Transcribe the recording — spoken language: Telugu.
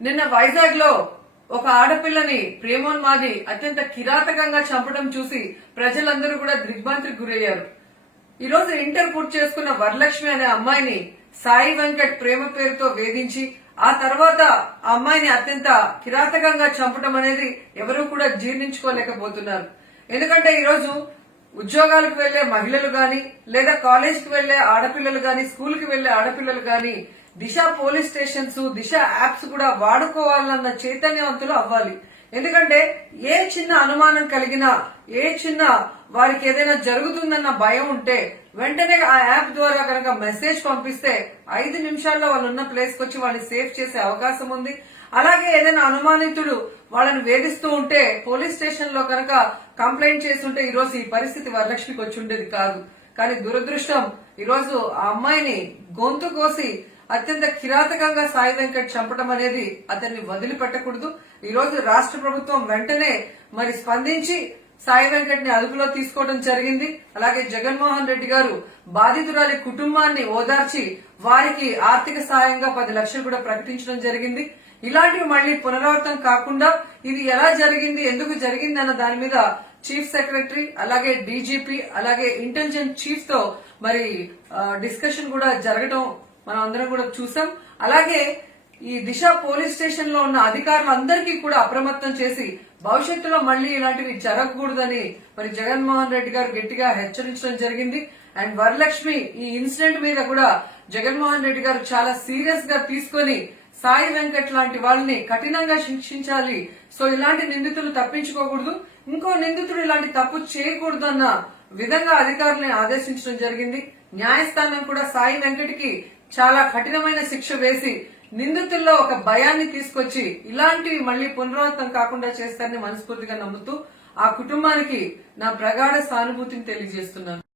నిన్న వైజాగ్ లో ఒక ఆడపిల్లని ప్రేమోన్మాది అత్యంత కిరాతకంగా చంపడం చూసి ప్రజలందరూ కూడా దిగ్భ్రాంతికి గురయ్యారు. ఈ రోజు ఇంటర్ పూర్తి చేసుకున్న వరలక్ష్మి అనే అమ్మాయిని సాయి వెంకట్ ప్రేమ పేరుతో వేధించి ఆ తర్వాత ఆ అమ్మాయిని అత్యంత కిరాతకంగా చంపడం అనేది ఎవరూ కూడా జీర్ణించుకోలేకపోతున్నారు. ఎందుకంటే ఈ రోజు ఉద్యోగాలకు వెళ్లే మహిళలు గాని లేదా కాలేజ్ కి వెళ్లే ఆడపిల్లలు గాని స్కూల్ కి వెళ్లే ఆడపిల్లలు గాని దిశ పోలీస్ స్టేషన్స్ దిశ యాప్స్ కూడా వాడుకోవాలన్న చైతన్యవంతులు అవ్వాలి. ఎందుకంటే ఏ చిన్న అనుమానం కలిగినా ఏ చిన్న వారికి ఏదైనా జరుగుతుందన్న భయం ఉంటే వెంటనే ఆ యాప్ ద్వారా కనుక మెసేజ్ పంపిస్తే 5 నిమిషాల్లో వాళ్ళు ఉన్న ప్లేస్ కి వచ్చి వాళ్ళని సేఫ్ చేసే అవకాశం ఉంది. అలాగే ఏదైనా అనుమానితుడు వాళ్ళని వేధిస్తూ ఉంటే పోలీస్ స్టేషన్ లో కనుక కంప్లైంట్ చేస్తుంటే ఈ రోజు ఈ పరిస్థితి వరలక్ష్మికి వచ్చి ఉండేది కాదు. కానీ దురదృష్టం ఈ రోజు ఆ అమ్మాయిని గొంతు కోసి అత్యంత కిరాతకంగా సాయి వెంకట్ చంపడం అనేది అతన్ని వదిలిపెట్టకూడదు. ఈ రోజు రాష్ట్ర ప్రభుత్వం వెంటనే మరి స్పందించి సాయి వెంకట్ ని అదుపులో తీసుకోవడం జరిగింది. అలాగే జగన్మోహన్ రెడ్డి గారు బాధితురాలి కుటుంబాన్ని ఓదార్చి వారికి ఆర్థిక సాయంగా 10 లక్షలు కూడా ప్రకటించడం జరిగింది. ఇలాంటివి మళ్లీ పునరావృతం కాకుండా ఇది ఎలా జరిగింది ఎందుకు జరిగింది అన్న దాని మీద చీఫ్ సెక్రటరీ అలాగే డీజీపీ అలాగే ఇంటెలిజెన్స్ చీఫ్ తో మరి డిస్కషన్ కూడా జరగడం మనం అందరం కూడా చూసాం. అలాగే ఈ దిశ పోలీస్ స్టేషన్ లో ఉన్న అధికారులందరికీ కూడా అప్రమత్తం చేసి భవిష్యత్తులో మళ్లీ ఇలాంటివి జరగకూడదని మరి జగన్మోహన్ రెడ్డి గారు గట్టిగా హెచ్చరించడం జరిగింది. అండ్ వరలక్ష్మి ఈ ఇన్సిడెంట్ మీద కూడా జగన్మోహన్ రెడ్డి గారు చాలా సీరియస్ గా తీసుకుని సాయి వెంకట్ లాంటి వాళ్ళని కఠినంగా శిక్షించాలి. సో ఇలాంటి నిందితులు తప్పించుకోకూడదు, ఇంకో నిందితుడు ఇలాంటి తప్పు చేయకూడదు అన్న విధంగా అధికారులను ఆదేశించడం జరిగింది. న్యాయస్థానం కూడా సాయి వెంకట్ కి చాలా కఠినమైన శిక్ష వేసి నిందితుల్లో ఒక భయాన్ని తీసుకొచ్చి ఇలాంటివి మళ్లీ పునరావృతం కాకుండా చేస్తారని మనస్ఫూర్తిగా నమ్ముతూ ఆ కుటుంబానికి నా ప్రగాఢ సానుభూతిని తెలియజేస్తున్నాను.